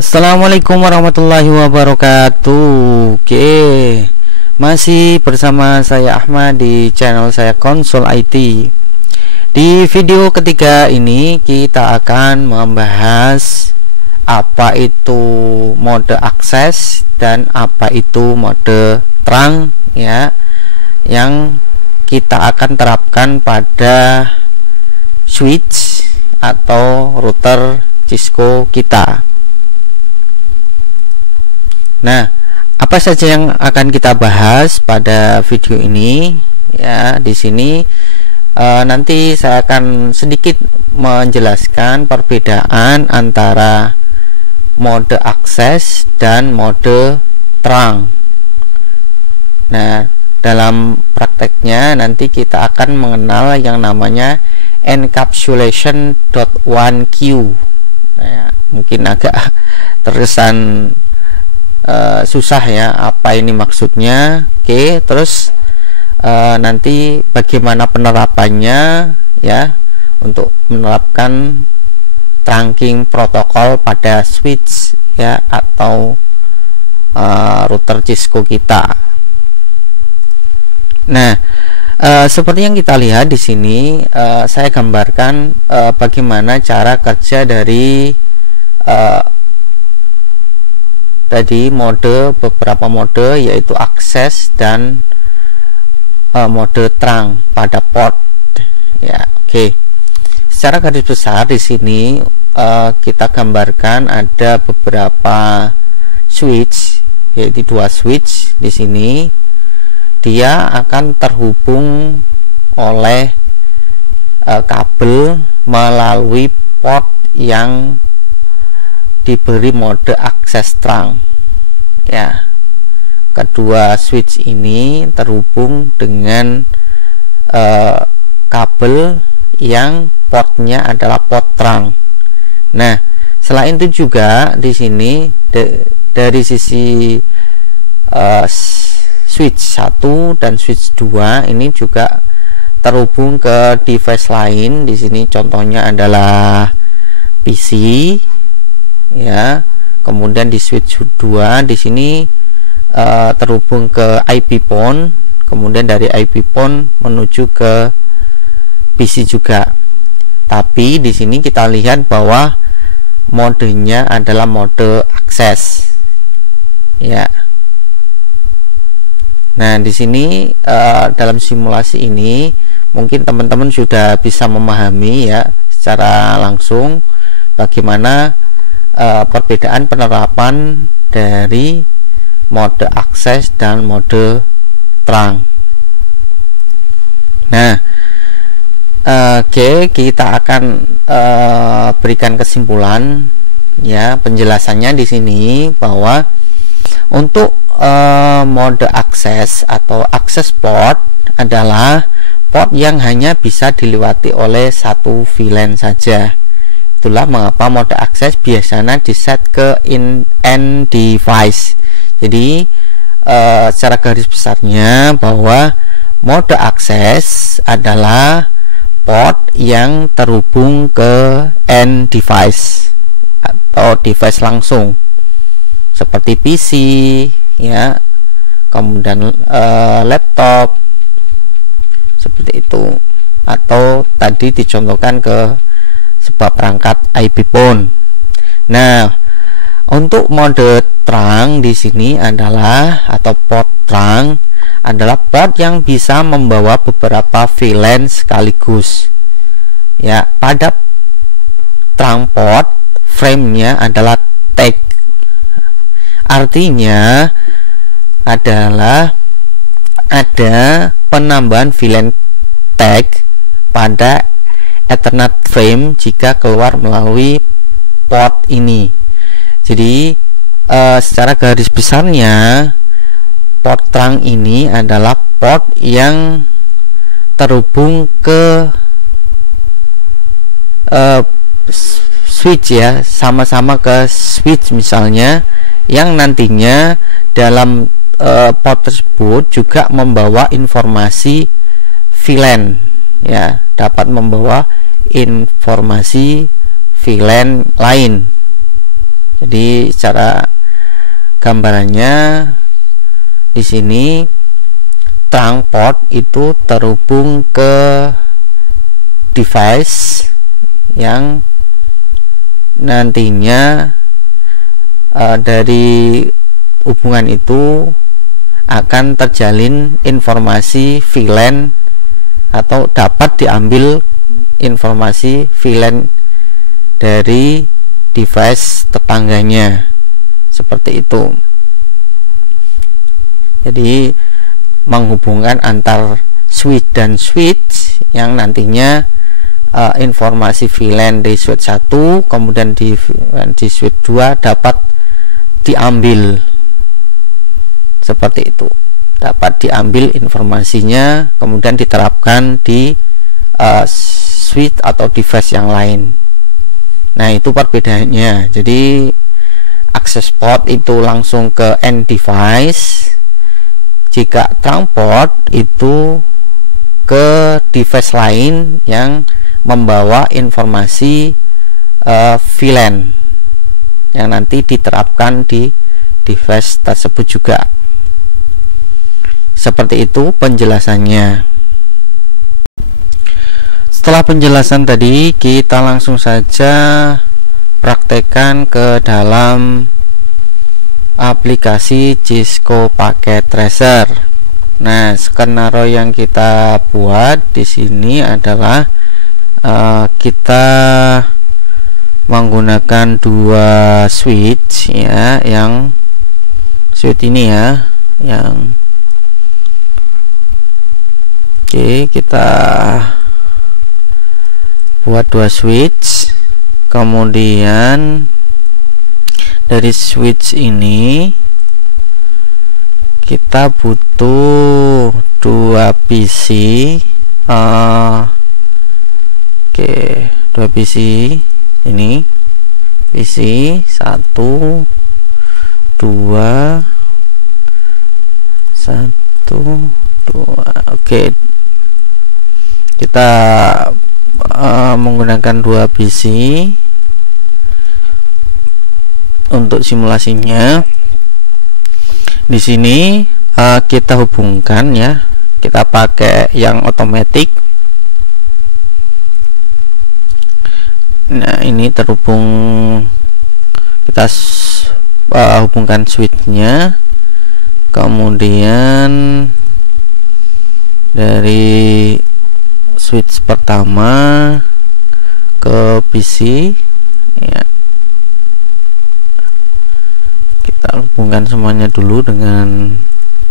Assalamualaikum warahmatullahi wabarakatuh. Oke, masih bersama saya Ahmad di channel saya Konsol IT. Di video ketiga ini kita akan membahas apa itu mode akses dan apa itu mode terang ya, yang kita akan terapkan pada switch atau router Cisco kita. Nah, apa saja yang akan kita bahas pada video ini? Ya, di sini nanti saya akan sedikit menjelaskan perbedaan antara mode akses dan mode terang. Nah, dalam prakteknya nanti kita akan mengenal yang namanya encapsulation.1Q. Nah, mungkin agak terkesan susah ya, apa ini maksudnya. Oke, terus nanti bagaimana penerapannya ya, untuk menerapkan trunking protokol pada switch ya atau router Cisco kita. Nah, seperti yang kita lihat di sini, saya gambarkan bagaimana cara kerja dari tadi beberapa mode, yaitu akses dan mode terang pada port ya. Oke, secara garis besar di sini kita gambarkan ada beberapa switch, yaitu dua switch. Di sini dia akan terhubung oleh kabel melalui port yang diberi mode akses terang ya. Kedua switch ini terhubung dengan kabel yang portnya adalah port terang. Nah, selain itu juga di sini dari sisi switch 1 dan switch 2 ini juga terhubung ke device lain. Di sini contohnya adalah PC ya. Kemudian di switch 2 di sini terhubung ke IP phone, kemudian dari IP phone menuju ke PC juga. Tapi di sini kita lihat bahwa modenya adalah mode akses ya. Nah, di sini dalam simulasi ini mungkin teman-teman sudah bisa memahami ya secara langsung bagaimana perbedaan penerapan dari mode akses dan mode terang. Nah, oke, kita akan berikan kesimpulan ya, penjelasannya di sini bahwa untuk mode akses atau akses port adalah port yang hanya bisa dilewati oleh satu VLAN saja. Itulah mengapa mode akses biasanya diset ke end device. Jadi secara garis besarnya bahwa mode akses adalah port yang terhubung ke end device atau device langsung seperti PC ya, kemudian laptop seperti itu, atau tadi dicontohkan ke sebuah perangkat IP phone. Nah, untuk mode terang di sini adalah, atau port terang adalah port yang bisa membawa beberapa VLAN sekaligus ya. Pada terang port, frame-nya adalah tag. Artinya adalah ada penambahan VLAN tag pada Ethernet frame jika keluar melalui port ini. Jadi secara garis besarnya port terang ini adalah port yang terhubung ke switch ya, sama-sama ke switch misalnya, yang nantinya dalam port tersebut juga membawa informasi VLAN ya, dapat membawa informasi VLAN lain Jadi secara gambarannya di sini trunk port itu terhubung ke device yang nantinya dari hubungan itu akan terjalin informasi VLAN atau dapat diambil informasi VLAN dari device tetangganya, seperti itu. Jadi menghubungkan antar switch dan switch yang nantinya informasi VLAN di switch 1 kemudian di switch 2 dapat diambil, seperti itu. Dapat diambil informasinya kemudian diterapkan di switch atau device yang lain. Nah, itu perbedaannya. Jadi access port itu langsung ke end device, jika trunk port itu ke device lain yang membawa informasi VLAN yang nanti diterapkan di device tersebut juga. Seperti itu penjelasannya. Setelah penjelasan tadi, kita langsung saja praktekkan ke dalam aplikasi Cisco Packet Tracer. Nah, skenario yang kita buat di sini adalah kita menggunakan dua switch ya, yang switch ini ya, yang oke, kita buat dua switch. Kemudian dari switch ini kita butuh dua PC. Dua PC ini, PC 1 2 1 2. Oke, kita menggunakan dua PC untuk simulasinya. Di sini kita hubungkan ya, kita pakai yang otomatis. Nah, ini terhubung, kita hubungkan switchnya, kemudian dari switch pertama ke PC ya, kita hubungkan semuanya dulu dengan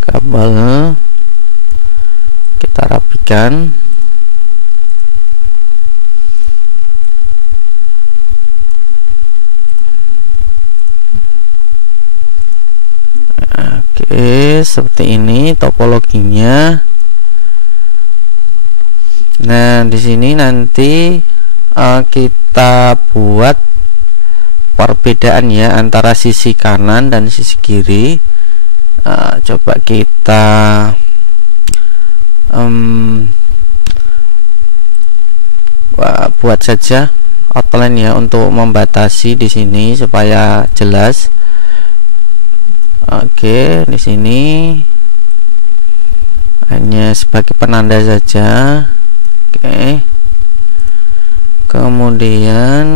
kabel, kita rapikan. Oke, seperti ini topologinya. Nah, di sini nanti kita buat perbedaan ya antara sisi kanan dan sisi kiri. Coba kita buat saja outline ya untuk membatasi di sini supaya jelas. Oke, di sini hanya sebagai penanda saja. Oke. Kemudian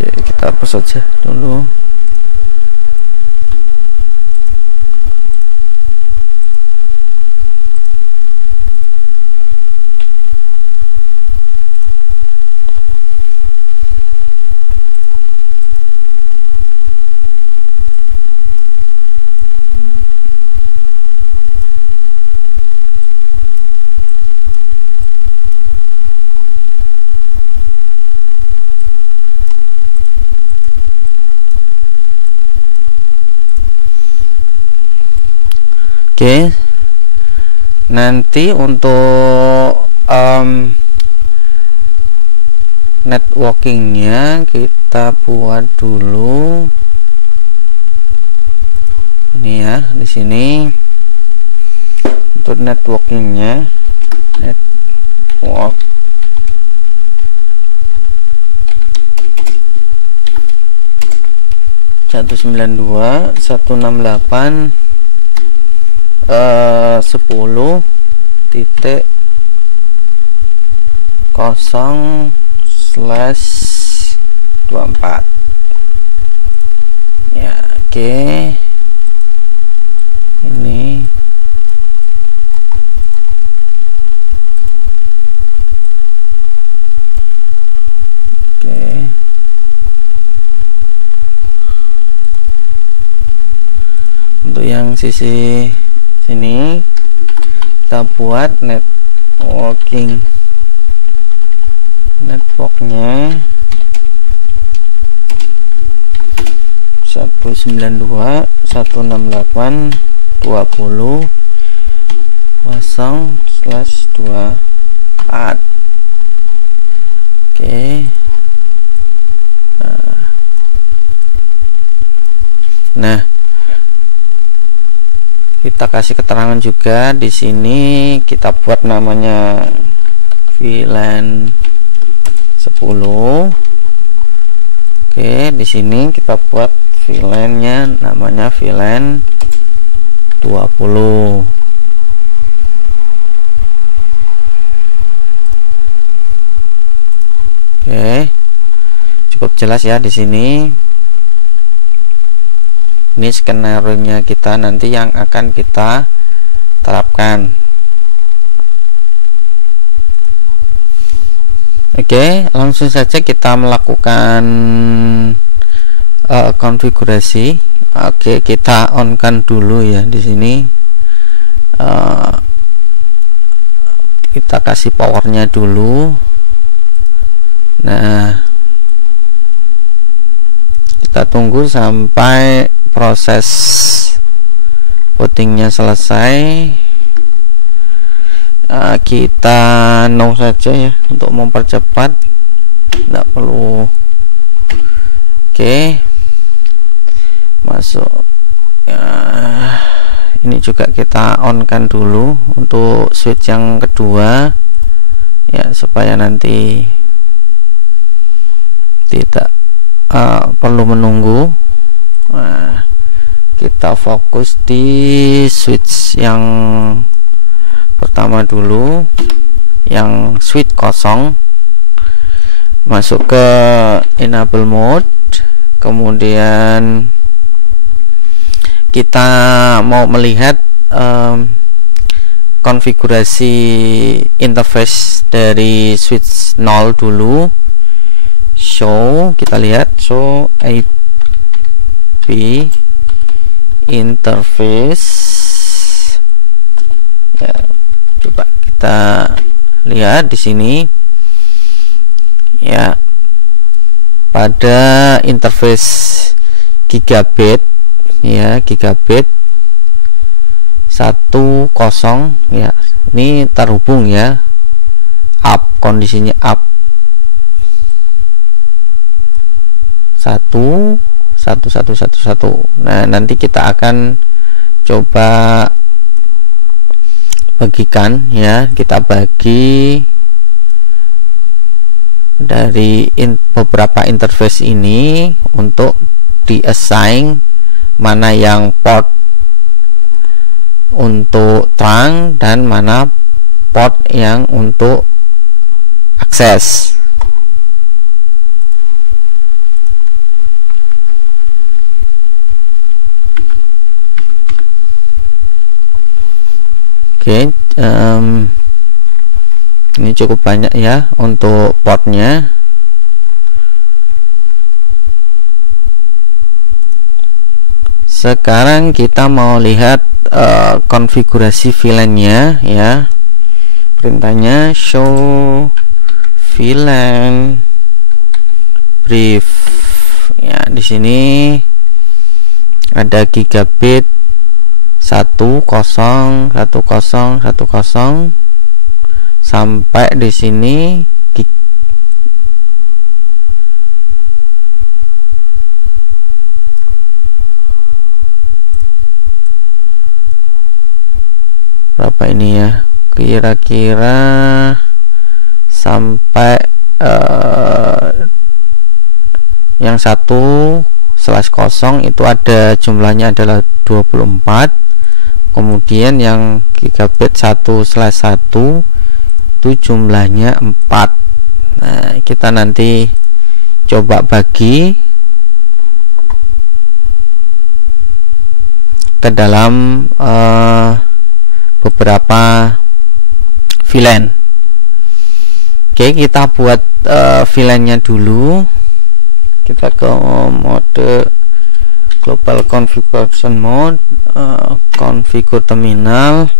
kita hapus saja dulu. Oke, nanti untuk networkingnya kita buat dulu ini ya, di sini untuk networkingnya. network. Satu 10.0/24 ya. Oke, ini untuk yang sisi sini kita buat networknya 192.168.20/24. Oke. Nah, kita kasih keterangan juga di sini, kita buat namanya VLAN 10. Oke, di sini kita buat VLAN-nya namanya VLAN 20. Oke, cukup jelas ya di sini. Ini skenario-nya kita nanti yang akan kita terapkan. Oke, langsung saja kita melakukan konfigurasi. Oke, kita on kan dulu ya di sini. Kita kasih powernya dulu. Nah, kita tunggu sampai proses bootingnya selesai. Kita no saja ya untuk mempercepat, tidak perlu. Oke, masuk ya. Ini juga kita on kan dulu untuk switch yang kedua ya, supaya nanti tidak perlu menunggu. Nah, kita fokus di switch yang pertama dulu, yang switch kosong. Masuk ke enable mode, kemudian kita mau melihat konfigurasi interface dari switch 0 dulu. Show, kita lihat show IP interface ya. Coba kita lihat di sini ya, pada interface gigabit ya, gigabit 10 ya, ini terhubung ya, up, kondisinya up 1. Nah, nanti kita akan coba bagikan ya, kita bagi dari beberapa interface ini untuk di-assign mana yang port untuk trunk dan mana port yang untuk akses. Oke, ini cukup banyak ya untuk portnya. Sekarang kita mau lihat konfigurasi VLAN-nya ya. Perintahnya show VLAN brief ya. Di sini ada gigabit 10.10.10 sampai di sini berapa ini ya, kira-kira sampai yang 1/0 itu ada jumlahnya adalah 24. Kemudian yang gigabit 1/1 itu jumlahnya 4. Nah, kita nanti coba bagi ke dalam beberapa VLAN. Oke, kita buat VLAN-nya dulu. Kita ke mode global configuration mode, configure terminal,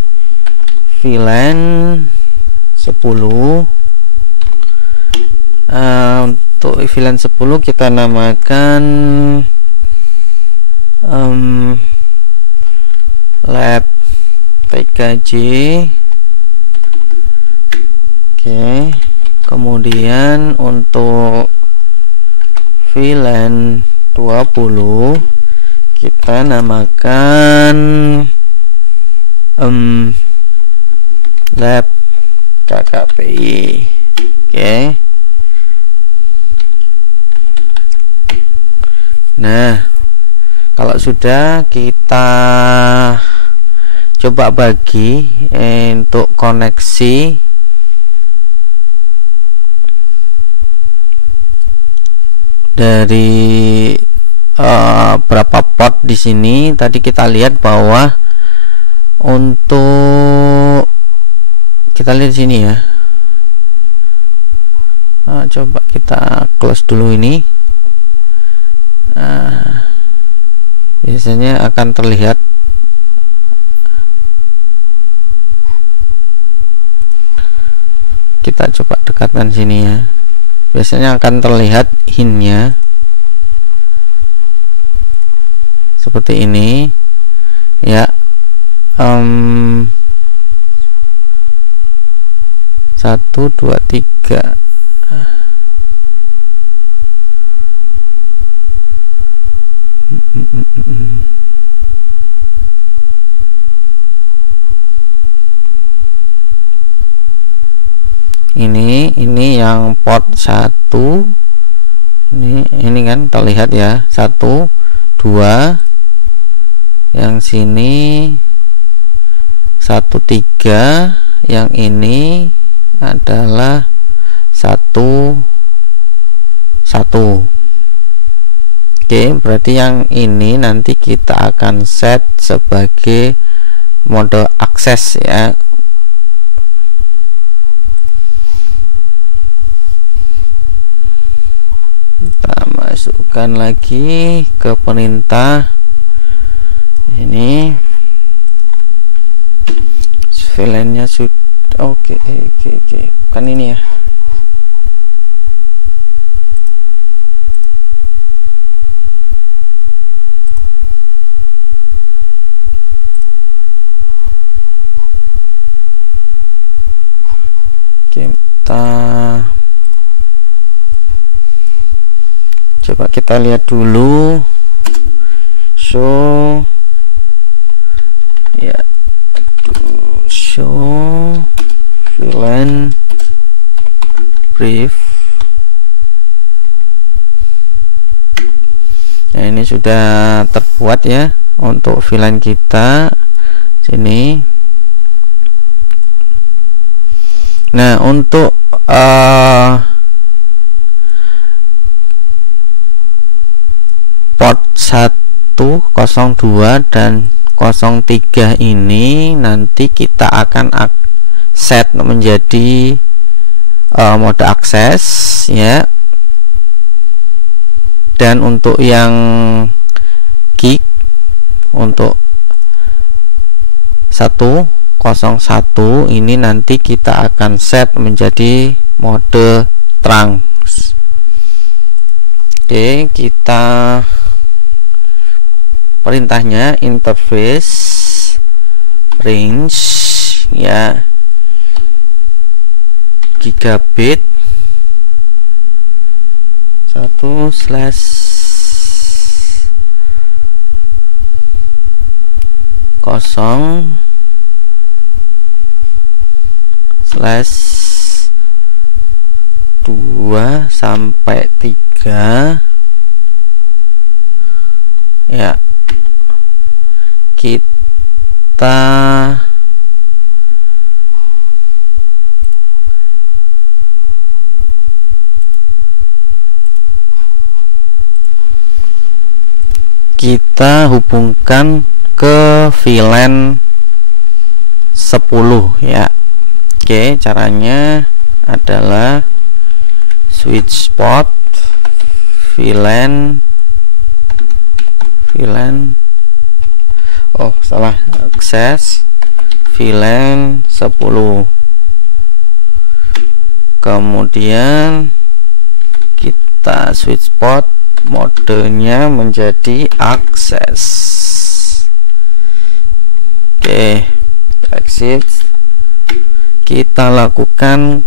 VLAN 10. Untuk VLAN 10 kita namakan lab 3G. Oke, kemudian untuk VLAN 20 kita namakan lab KKPI. Oke. Nah, kalau sudah, kita coba bagi untuk koneksi dari berapa port di sini. Tadi kita lihat bahwa untuk kita lihat sini ya. Coba kita close dulu ini. Biasanya akan terlihat kita coba dekatkan sini ya. Biasanya akan terlihat hintnya seperti ini ya. 1 2 3. Ini yang port 1. Ini kan terlihat ya, 1 2. Yang sini 1 3. Yang ini adalah 1 1. Oke, berarti yang ini nanti kita akan set sebagai mode akses ya. Kita masukkan lagi ke perintah ini. VLAN-nya sudah oke. Kan ini ya. Coba kita lihat dulu. Show ya, show VLAN brief. Nah, ini sudah terbuat ya untuk VLAN kita sini. Nah, untuk port 102 dan 03 ini nanti kita akan set menjadi mode akses ya. Dan untuk yang gig untuk 101 ini nanti kita akan set menjadi mode terang. Oke, kita perintahnya interface range ya, gigabit 1/0/1 2 sampai 3 ya. Kita hubungkan ke VLAN 10 ya. Oke, caranya adalah switch port VLAN akses VLAN 10, kemudian kita switch port modenya menjadi akses. Oke, exit. Kita lakukan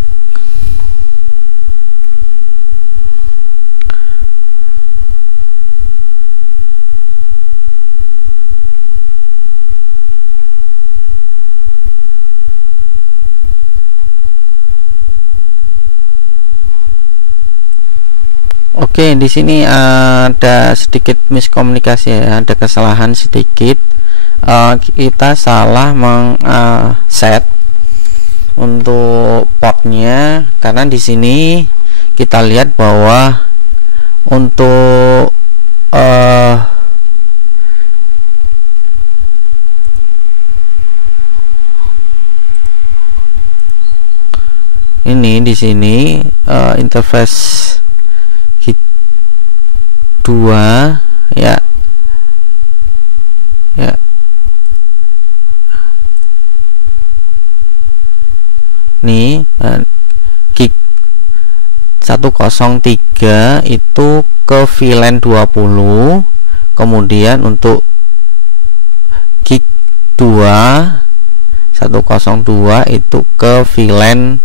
Oke, di sini ada sedikit miskomunikasi ya, ada kesalahan sedikit. Kita salah set untuk portnya, karena di sini kita lihat bahwa untuk ini di sini interface 2 ya nih gig 103 itu ke VLAN 20, kemudian untuk gig 102 itu ke VLAN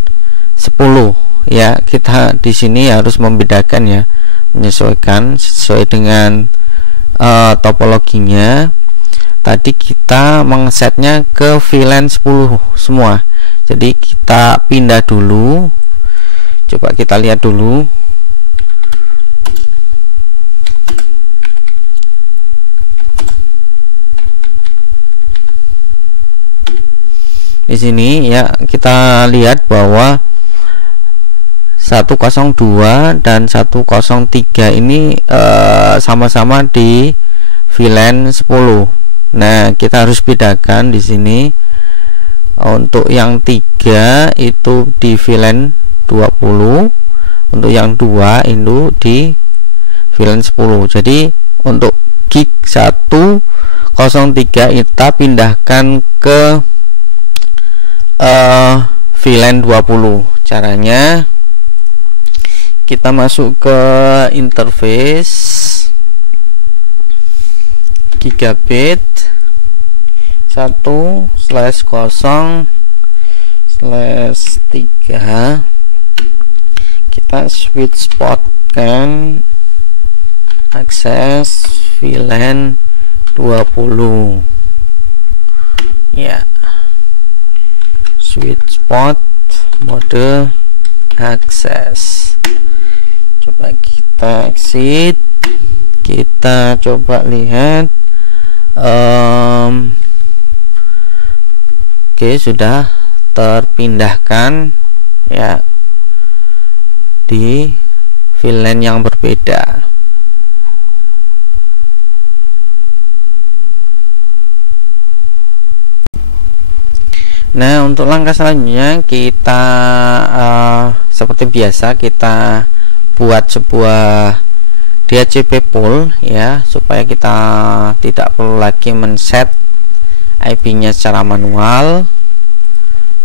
10 ya. Kita di sini harus membedakan ya, menyesuaikan sesuai dengan topologinya. Tadi kita mengsetnya ke VLAN 10 semua, jadi kita pindah dulu. Coba kita lihat dulu. Di sini ya, kita lihat bahwa 102 dan 103 ini sama-sama di VLAN 10. Nah, kita harus bedakan di sini. Untuk yang 3 itu di VLAN 20, untuk yang 2 itu di VLAN 10. Jadi untuk gig 103 kita pindahkan ke VLAN 20. Caranya kita masuk ke interface gigabit 1/0/3, kita switch port kan akses VLAN 20 ya, switch port mode akses. Coba kita exit, kita coba lihat. Oke, sudah terpindahkan ya di VLAN yang berbeda. Nah, untuk langkah selanjutnya kita seperti biasa kita buat sebuah DHCP pool ya, supaya kita tidak perlu lagi men-set IP-nya secara manual.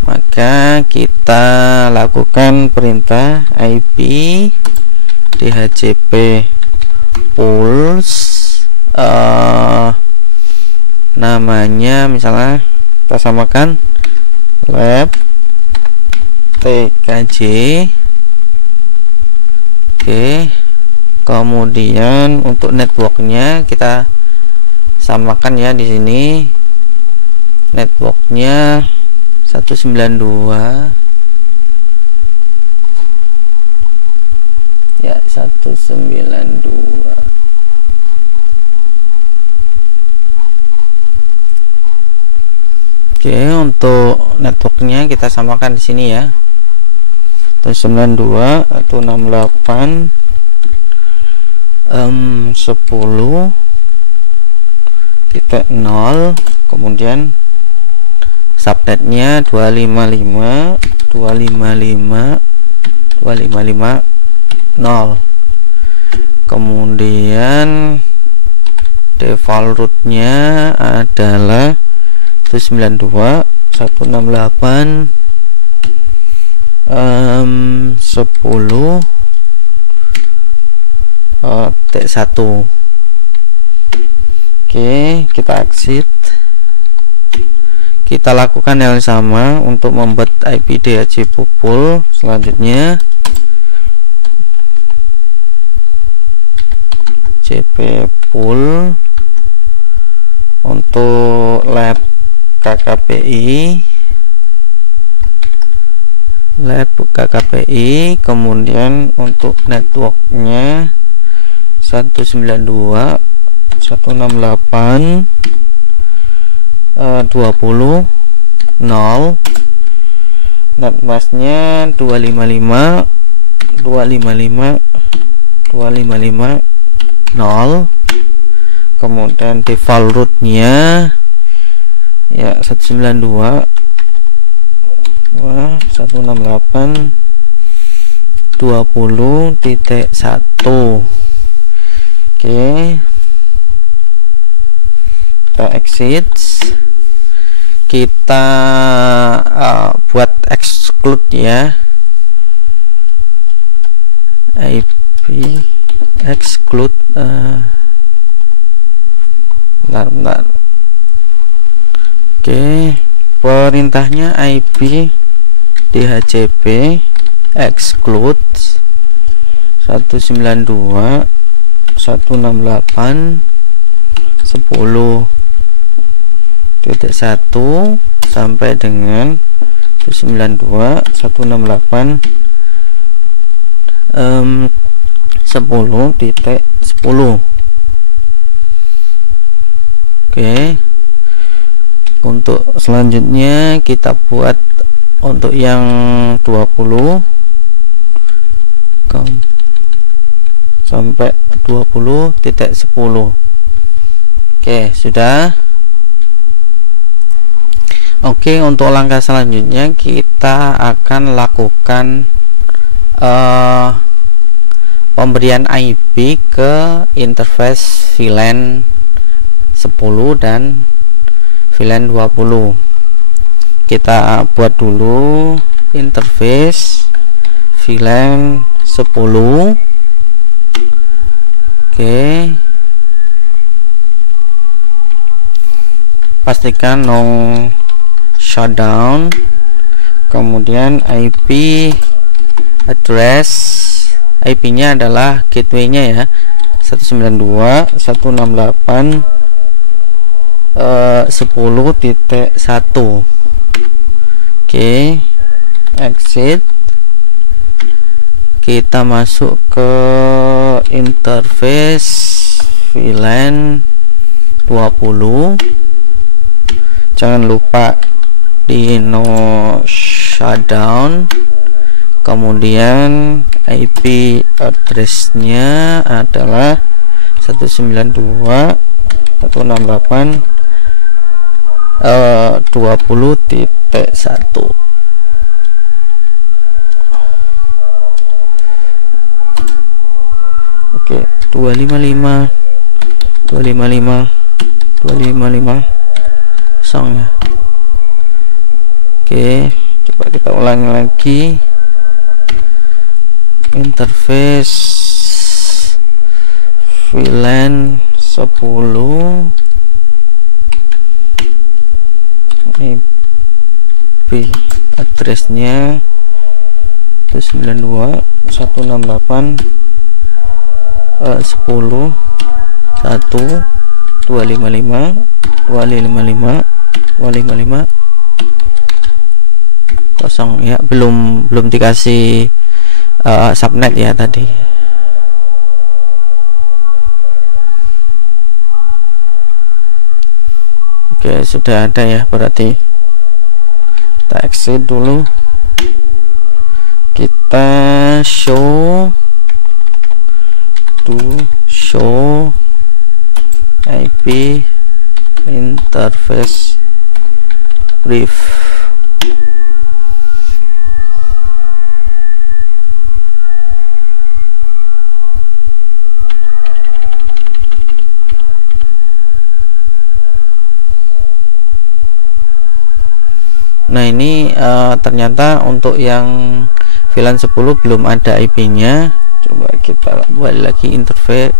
Maka kita lakukan perintah IP DHCP pools, namanya misalnya kita samakan lab TKJ. Oke, kemudian untuk networknya kita samakan ya, di sini networknya 192 192. Oke, untuk networknya kita samakan di sini ya. 192 atau 68 10.0, kemudian subnetnya 255 0, kemudian default rootnya adalah 192 168 10 T1. Oke, kita exit. Kita lakukan yang sama untuk membuat IP DHCP pool. Selanjutnya CP pool untuk lab KKPI, kemudian untuk networknya 192 168 20 0, netmasknya 255 0, kemudian default rootnya ya 192 168 20.1. Oke, kita exit. Kita buat exclude ya, IP exclude bentar. Oke, perintahnya IP DHCP exclude 192 168 10.1 sampai dengan 192 168 10.10. Oke, untuk selanjutnya kita buat untuk yang 20 sampai 20.10. Oke, sudah. Oke, untuk langkah selanjutnya kita akan lakukan pemberian IP ke interface VLAN 10 dan VLAN 20. Kita buat dulu interface VLAN 10. Oke, pastikan no shutdown, kemudian IP address, IP nya adalah gateway nya ya 192 168 10.1. Oke, exit. Kita masuk ke interface VLAN 20. Jangan lupa di no shutdown, kemudian IP addressnya adalah 192 168 20.1. Oke, 255 kosong ya. Oke, coba kita ulangi lagi. Interface VLAN 10, IP addressnya 192 168 10 1 255 kosong ya, belum dikasih subnet ya tadi. Oke, sudah ada ya, berarti kita exit dulu, kita show IP interface brief. Nah, ini ternyata untuk yang VLAN 10 belum ada IP-nya. Coba kita balik lagi interface,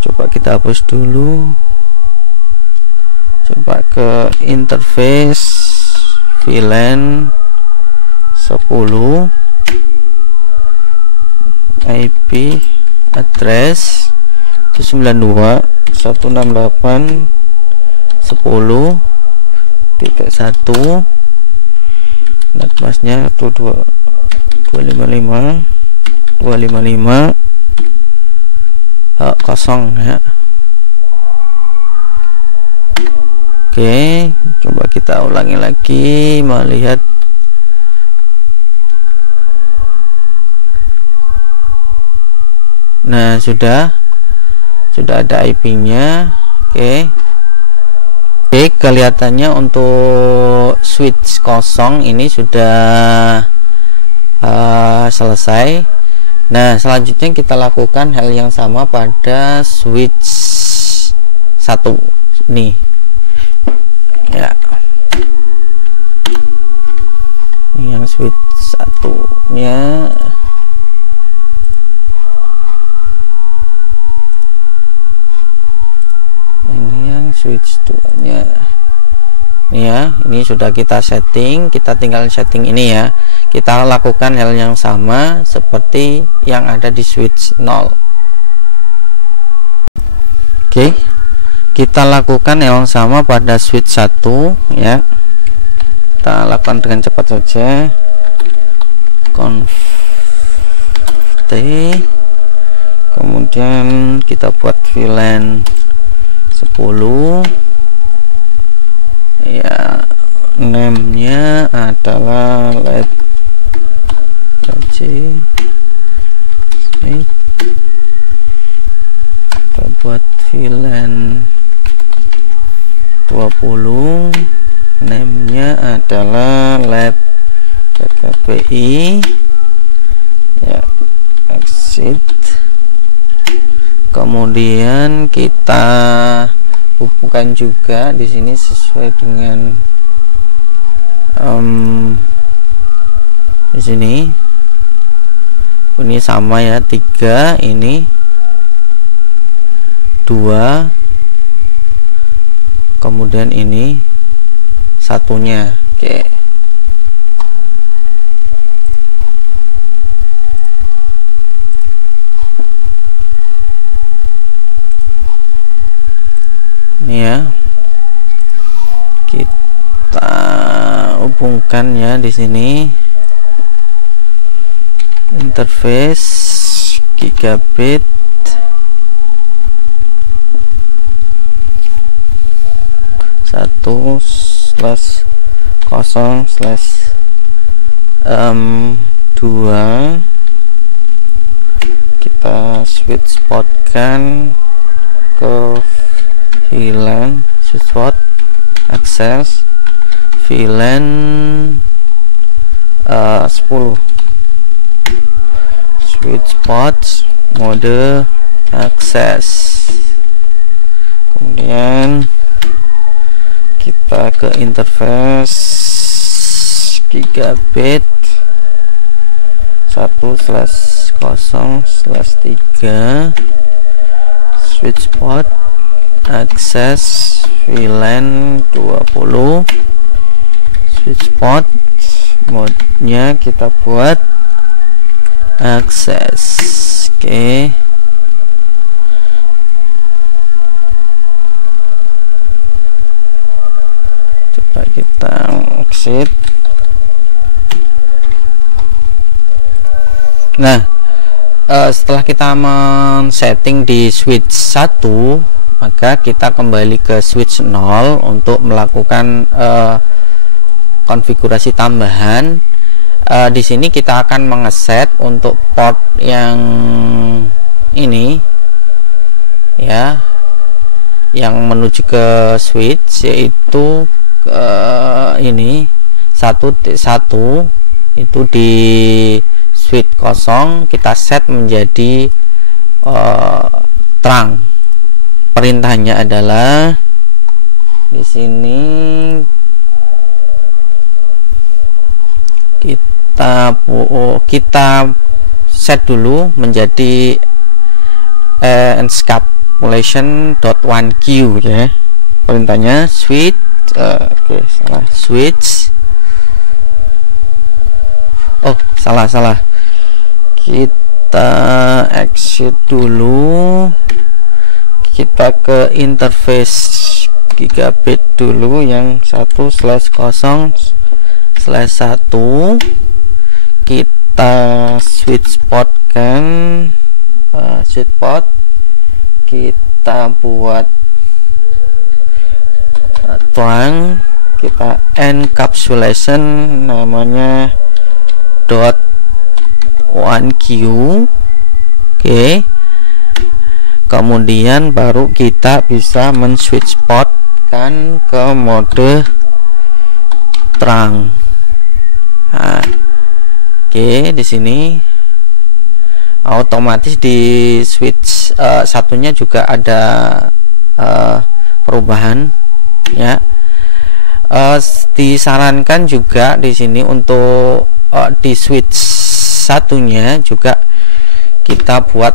coba kita hapus dulu, coba ke interface VLAN 10, IP address 192.168.10.1, netmasnya 255 kosong ya. Oke, coba kita ulangi lagi, melihat nah sudah ada IP-nya. Oke, kelihatannya untuk switch kosong ini sudah selesai. Nah, selanjutnya kita lakukan hal yang sama pada switch 1 nih ya. Ini yang switch 1-nya. Ini yang switch 2-nya. Ya, ini sudah kita setting, kita tinggal setting ini ya. Kita lakukan hal yang sama seperti yang ada di switch 0. Oke, kita lakukan yang sama pada switch 1 ya. Kita lakukan dengan cepat saja. Conf T, kemudian kita buat VLAN 10 ya, name-nya adalah lab C. Kita buat VLAN 20, name-nya adalah lab PKPI ya, exit. Kemudian kita hubungkan juga di sini sesuai dengan di sini. Ini sama ya, 3, ini 2, kemudian ini satunya. Oke. Ini ya, kita hubungkan ya di sini interface gigabit satu slash 0 slash 2. Kita switch spotkan ke VLAN switchport access VLAN 10 switchport mode access. Kemudian kita ke interface gigabit 1/0/3 switchport access VLAN 20 switchport mode-nya kita buat access. Oke. Coba kita exit. Nah, setelah kita men-setting di switch 1 maka kita kembali ke switch 0 untuk melakukan konfigurasi tambahan. Di sini kita akan mengeset untuk port yang ini ya, yang menuju ke switch, yaitu ini 1.1 itu di switch 0 kita set menjadi terang. Perintahnya adalah di sini kita set dulu menjadi encapsulation.1q ya. Perintahnya switch switch, salah, kita exit dulu, kita ke interface gigabit dulu yang 1/0/1, kita switch port kan, switch port kita buat terang, kita encapsulation namanya .1q. Oke, kemudian baru kita bisa men-switch port kan ke mode terang. Oke, di sini otomatis di switch satunya juga ada perubahan ya. Disarankan juga di sini untuk di switch satunya juga kita buat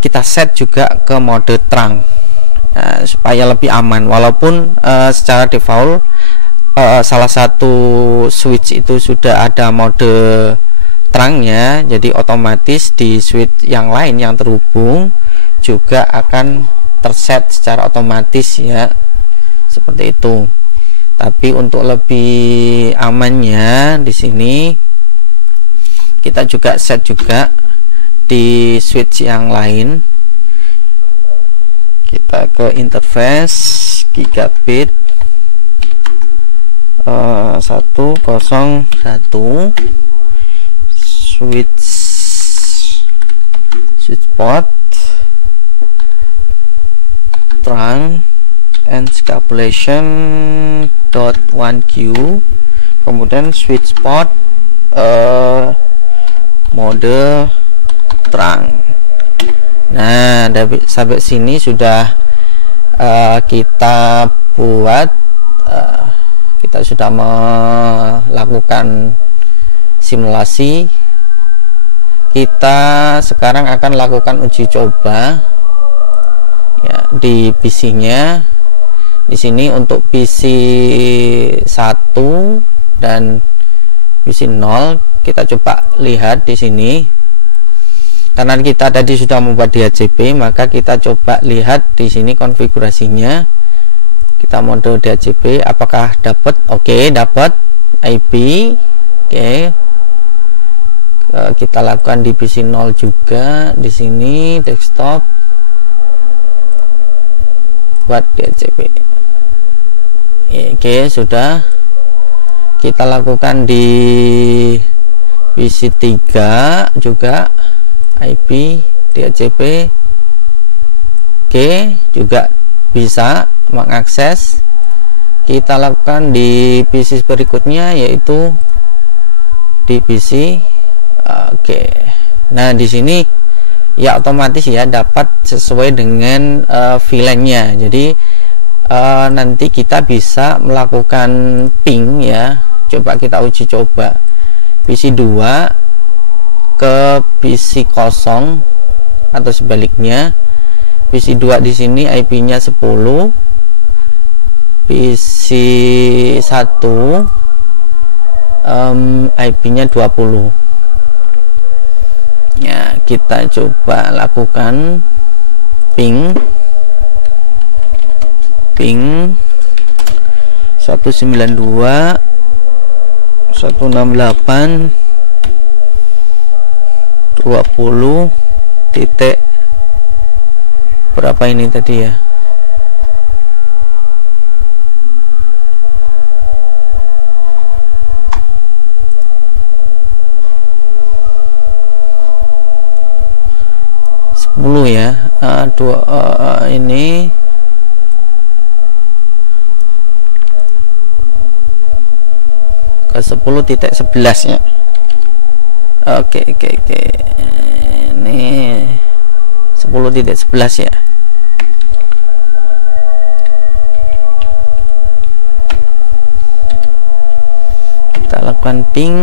kita set juga ke mode terang supaya lebih aman. Walaupun secara default salah satu switch itu sudah ada mode terangnya, jadi otomatis di switch yang lain yang terhubung juga akan terset secara otomatis ya, seperti itu. Tapi untuk lebih amannya di sini kita juga set juga di switch yang lain. Kita ke interface gigabit 101 switch port terang encapsulation.1q, kemudian switch port mode terang. Nah, sampai sini sudah kita buat, kita sudah melakukan simulasi. Kita sekarang akan lakukan uji coba ya di PC-nya. Di sini untuk PC 1 dan PC 0 kita coba lihat di sini. Karena kita tadi sudah membuat DHCP, maka kita coba lihat di sini konfigurasinya. Kita mode DHCP apakah dapat? Oke, dapat IP. Oke. Kita lakukan di PC 0 juga. Di sini desktop buat DHCP. Oke, sudah. Kita lakukan di PC 3 juga IP DHCP. Oke, juga bisa mengakses. Kita lakukan di PC berikutnya, yaitu di PC. Oke, nah di sini ya otomatis ya dapat sesuai dengan VLAN-nya. Jadi nanti kita bisa melakukan ping ya. Coba kita uji coba PC 2 ke PC 0 atau sebaliknya. PC 2 di sini IP-nya 10, PC 1 IP-nya 20. Ya, kita coba lakukan ping 192 168 20.1 berapa ini tadi ya, ya, ini ke 10.11 ya. Oke, ini 10.11 ya. Kita lakukan ping,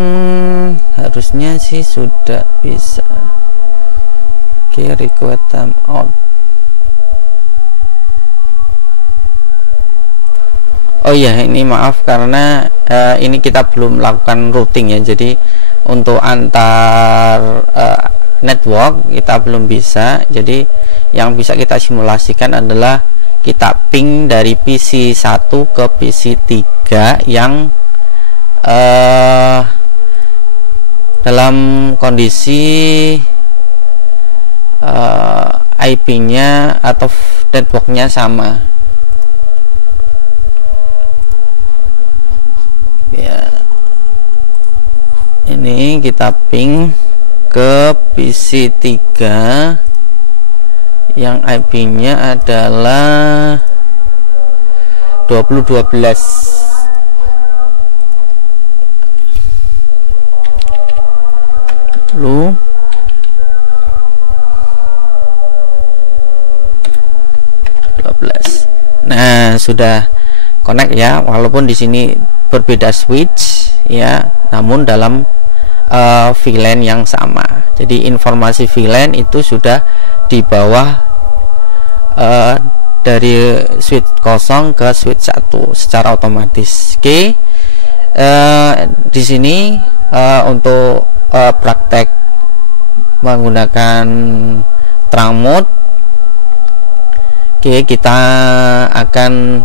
harusnya sih sudah bisa. Oke, request timeout. Oh iya, ini maaf karena ini kita belum melakukan routing ya, jadi untuk antar network kita belum bisa. Jadi yang bisa kita simulasikan adalah kita ping dari PC 1 ke PC 3 yang dalam kondisi IP-nya atau networknya sama ya. Ini kita ping ke PC 3 yang IP-nya adalah 2012. Lalu nah, sudah connect ya, walaupun di sini berbeda switch ya, namun dalam VLAN yang sama. Jadi informasi VLAN itu sudah di bawah dari switch 0 ke switch 1 secara otomatis. Oke, di sini untuk praktek menggunakan terang mode. Oke, kita akan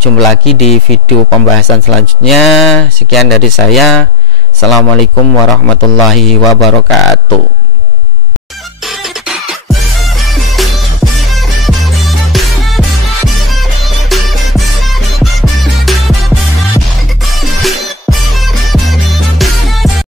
jumpa lagi di video pembahasan selanjutnya. Sekian dari saya. Assalamualaikum warahmatullahi wabarakatuh.